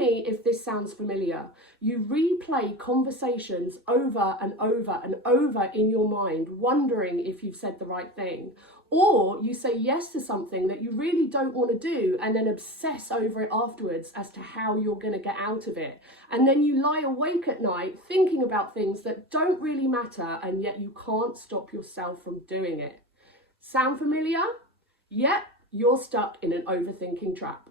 me if this sounds familiar. You replay conversations over and over and over in your mind, wondering if you've said the right thing. Or you say yes to something that you really don't want to do and then obsess over it afterwards as to how you're going to get out of it. And then you lie awake at night thinking about things that don't really matter, and yet you can't stop yourself from doing it. Sound familiar? Yep, you're stuck in an overthinking trap.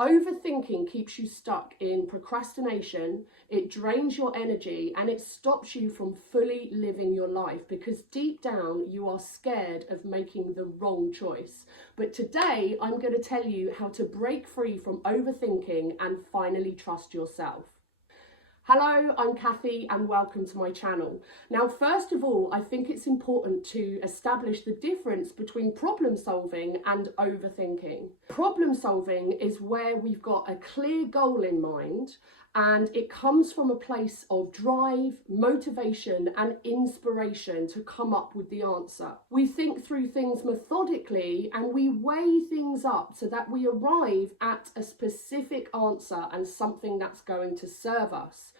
Overthinking keeps you stuck in procrastination, it drains your energy, and it stops you from fully living your life because deep down you are scared of making the wrong choice. But today I'm going to tell you how to break free from overthinking and finally trust yourself. Hello, I'm Kathy and welcome to my channel. Now, first of all, I think it's important to establish the difference between problem solving and overthinking. Problem solving is where we've got a clear goal in mind, and it comes from a place of drive, motivation and inspiration to come up with the answer. We think through things methodically and we weigh things up so that we arrive at a specific answer and something that's going to serve us.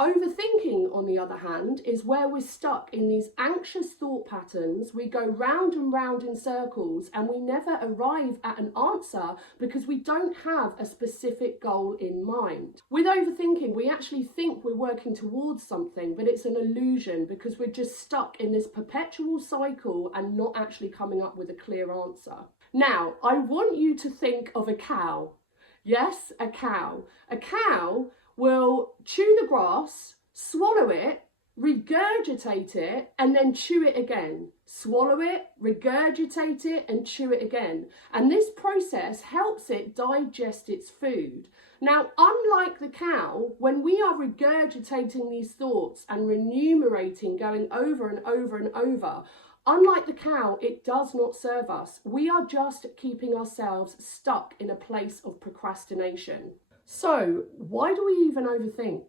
Overthinking, on the other hand, is where we're stuck in these anxious thought patterns. We go round and round in circles and we never arrive at an answer because we don't have a specific goal in mind. With overthinking, we actually think we're working towards something, but it's an illusion because we're just stuck in this perpetual cycle and not actually coming up with a clear answer. Now, I want you to think of a cow. Yes, a cow. A cow will chew the grass, swallow it, regurgitate it, and then chew it again. Swallow it, regurgitate it, and chew it again. And this process helps it digest its food. Now, unlike the cow, when we are regurgitating these thoughts and remunerating, going over and over and over, unlike the cow, it does not serve us. We are just keeping ourselves stuck in a place of procrastination. So, why do we even overthink?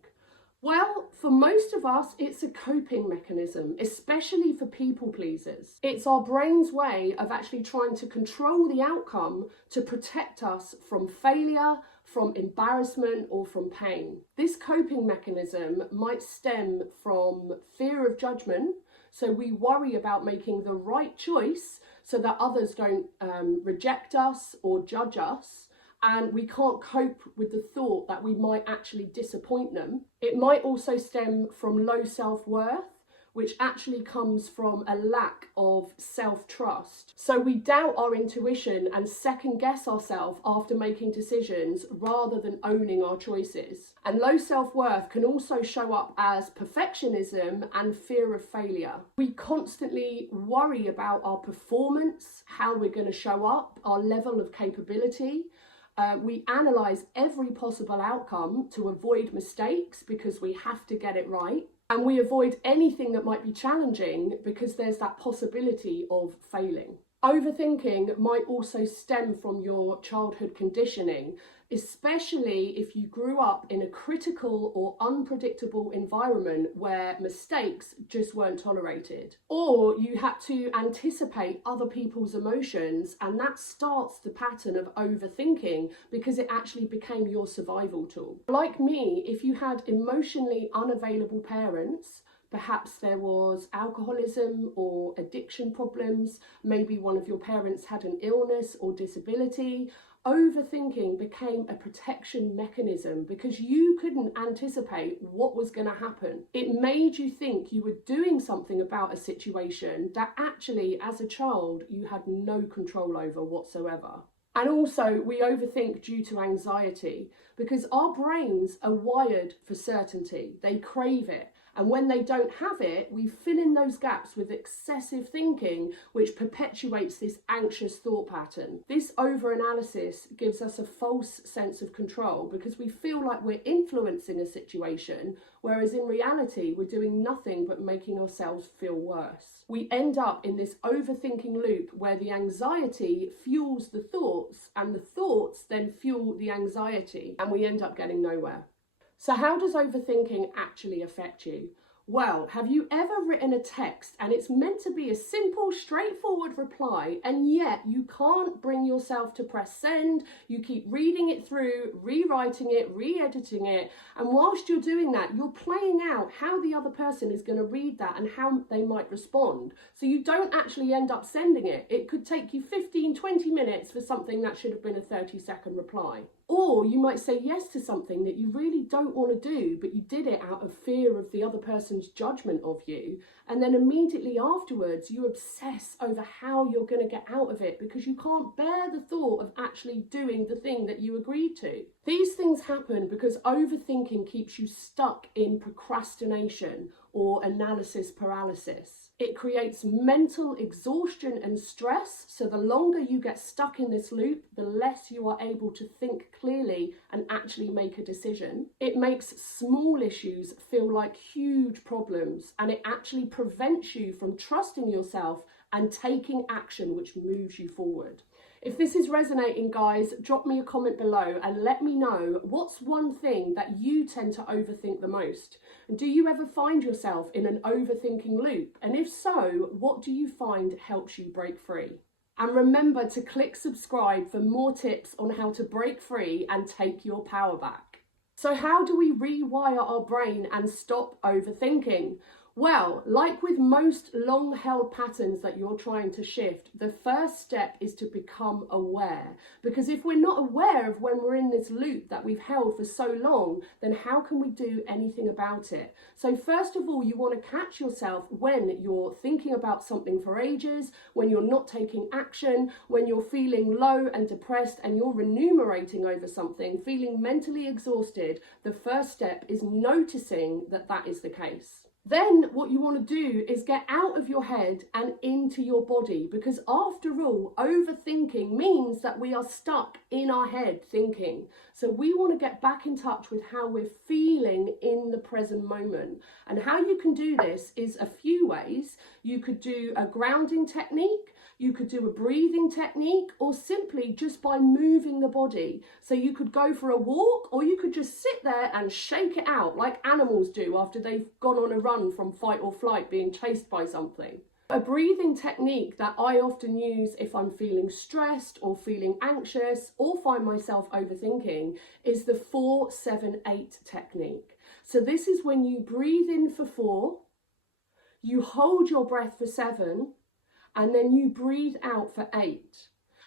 Well, for most of us, it's a coping mechanism, especially for people pleasers. It's our brain's way of actually trying to control the outcome to protect us from failure, from embarrassment, or from pain. This coping mechanism might stem from fear of judgment, so we worry about making the right choice so that others don't reject us or judge us. And we can't cope with the thought that we might actually disappoint them. It might also stem from low self-worth, which actually comes from a lack of self-trust. So we doubt our intuition and second guess ourselves after making decisions rather than owning our choices. And low self-worth can also show up as perfectionism and fear of failure. We constantly worry about our performance, how we're going to show up, our level of capability. We analyse every possible outcome to avoid mistakes because we have to get it right. And we avoid anything that might be challenging because there's that possibility of failing. Overthinking might also stem from your childhood conditioning, especially if you grew up in a critical or unpredictable environment where mistakes just weren't tolerated. Or you had to anticipate other people's emotions, and that starts the pattern of overthinking because it actually became your survival tool. Like me, if you had emotionally unavailable parents, perhaps there was alcoholism or addiction problems, maybe one of your parents had an illness or disability, overthinking became a protection mechanism because you couldn't anticipate what was going to happen. It made you think you were doing something about a situation that actually, as a child, you had no control over whatsoever. And also, we overthink due to anxiety because our brains are wired for certainty. They crave it. And when they don't have it, we fill in those gaps with excessive thinking, which perpetuates this anxious thought pattern. This over-analysis gives us a false sense of control because we feel like we're influencing a situation, whereas in reality, we're doing nothing but making ourselves feel worse. We end up in this overthinking loop where the anxiety fuels the thoughts and the thoughts then fuel the anxiety, and we end up getting nowhere. So how does overthinking actually affect you? Well, have you ever written a text and it's meant to be a simple, straightforward reply, and yet you can't bring yourself to press send? You keep reading it through, rewriting it, re-editing it, and whilst you're doing that, you're playing out how the other person is going to read that and how they might respond. So you don't actually end up sending it. It could take you 15, 20 minutes for something that should have been a 30-second reply. Or you might say yes to something that you really don't want to do, but you did it out of fear of the other person's judgment of you. And then immediately afterwards, you obsess over how you're going to get out of it because you can't bear the thought of actually doing the thing that you agreed to. These things happen because overthinking keeps you stuck in procrastination or analysis paralysis. It creates mental exhaustion and stress, so the longer you get stuck in this loop, the less you are able to think clearly and actually make a decision. It makes small issues feel like huge problems, and it actually prevents you from trusting yourself and taking action which moves you forward. If this is resonating, guys, drop me a comment below and let me know what's one thing that you tend to overthink the most. And do you ever find yourself in an overthinking loop? And if so, what do you find helps you break free? And remember to click subscribe for more tips on how to break free and take your power back. So how do we rewire our brain and stop overthinking? Well, like with most long-held patterns that you're trying to shift, the first step is to become aware. Because if we're not aware of when we're in this loop that we've held for so long, then how can we do anything about it? So first of all, you want to catch yourself when you're thinking about something for ages, when you're not taking action, when you're feeling low and depressed and you're remunerating over something, feeling mentally exhausted. The first step is noticing that that is the case. Then what you want to do is get out of your head and into your body, because after all, overthinking means that we are stuck in our head thinking. So we want to get back in touch with how we're feeling in the present moment. And how you can do this is a few ways. You could do a grounding technique. You could do a breathing technique, or simply just by moving the body. So you could go for a walk, or you could just sit there and shake it out like animals do after they've gone on a run from fight or flight being chased by something. A breathing technique that I often use if I'm feeling stressed or feeling anxious or find myself overthinking is the 4-7-8 technique. So this is when you breathe in for 4, you hold your breath for 7, and then you breathe out for 8.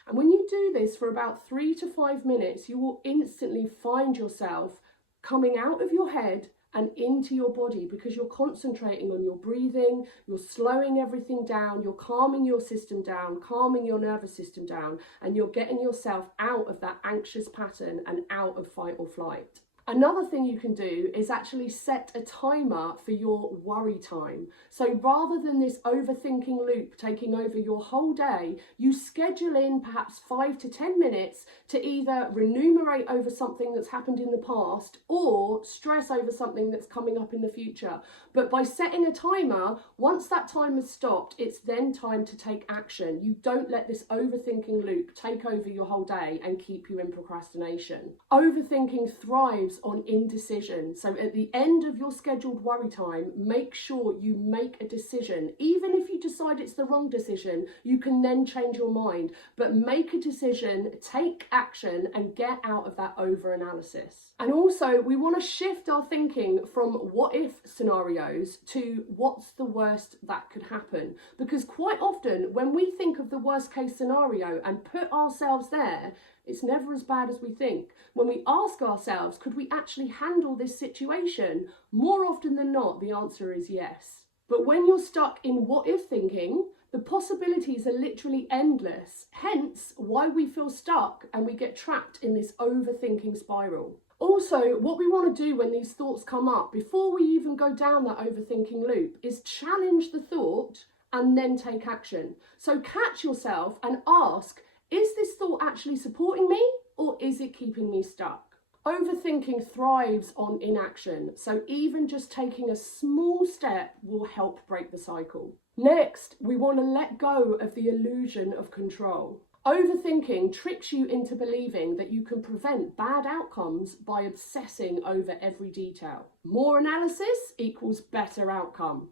And when you do this for about 3 to 5 minutes, you will instantly find yourself coming out of your head and into your body, because you're concentrating on your breathing, you're slowing everything down, you're calming your system down, calming your nervous system down, and you're getting yourself out of that anxious pattern and out of fight or flight. Another thing you can do is actually set a timer for your worry time. So rather than this overthinking loop taking over your whole day, you schedule in perhaps 5 to 10 minutes to either remunerate over something that's happened in the past or stress over something that's coming up in the future. But by setting a timer, once that timer's stopped, it's then time to take action. You don't let this overthinking loop take over your whole day and keep you in procrastination. Overthinking thrives on indecision. So at the end of your scheduled worry time, make sure you make a decision. Even if you decide it's the wrong decision, you can then change your mind. But make a decision, take action, and get out of that over-analysis. And also, we want to shift our thinking from what-if scenarios to what's the worst that could happen. Because quite often, when we think of the worst-case scenario and put ourselves there, it's never as bad as we think. When we ask ourselves, could we actually handle this situation? More often than not, the answer is yes. But when you're stuck in what-if thinking, the possibilities are literally endless. Hence, why we feel stuck and we get trapped in this overthinking spiral. Also, what we want to do when these thoughts come up, before we even go down that overthinking loop, is challenge the thought and then take action. So catch yourself and ask, is this thought actually supporting me, or is it keeping me stuck? Overthinking thrives on inaction, so even just taking a small step will help break the cycle. Next, we want to let go of the illusion of control. Overthinking tricks you into believing that you can prevent bad outcomes by obsessing over every detail. More analysis equals better outcome.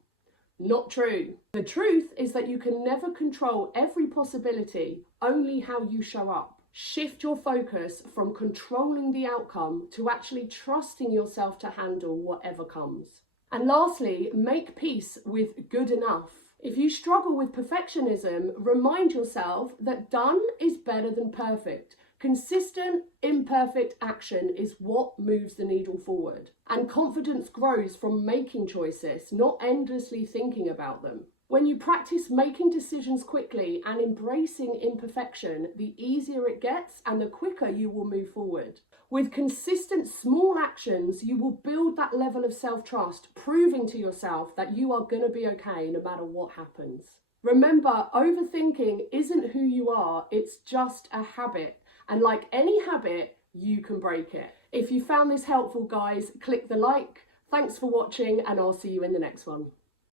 Not true. The truth is that you can never control every possibility, only how you show up. Shift your focus from controlling the outcome to actually trusting yourself to handle whatever comes. And lastly, make peace with good enough. If you struggle with perfectionism, remind yourself that done is better than perfect. Consistent, imperfect action is what moves the needle forward. And confidence grows from making choices, not endlessly thinking about them. When you practice making decisions quickly and embracing imperfection, the easier it gets and the quicker you will move forward. With consistent small actions, you will build that level of self-trust, proving to yourself that you are going to be okay no matter what happens. Remember, overthinking isn't who you are, it's just a habit. And like any habit, you can break it. If you found this helpful, guys, click the like. Thanks for watching, and I'll see you in the next one.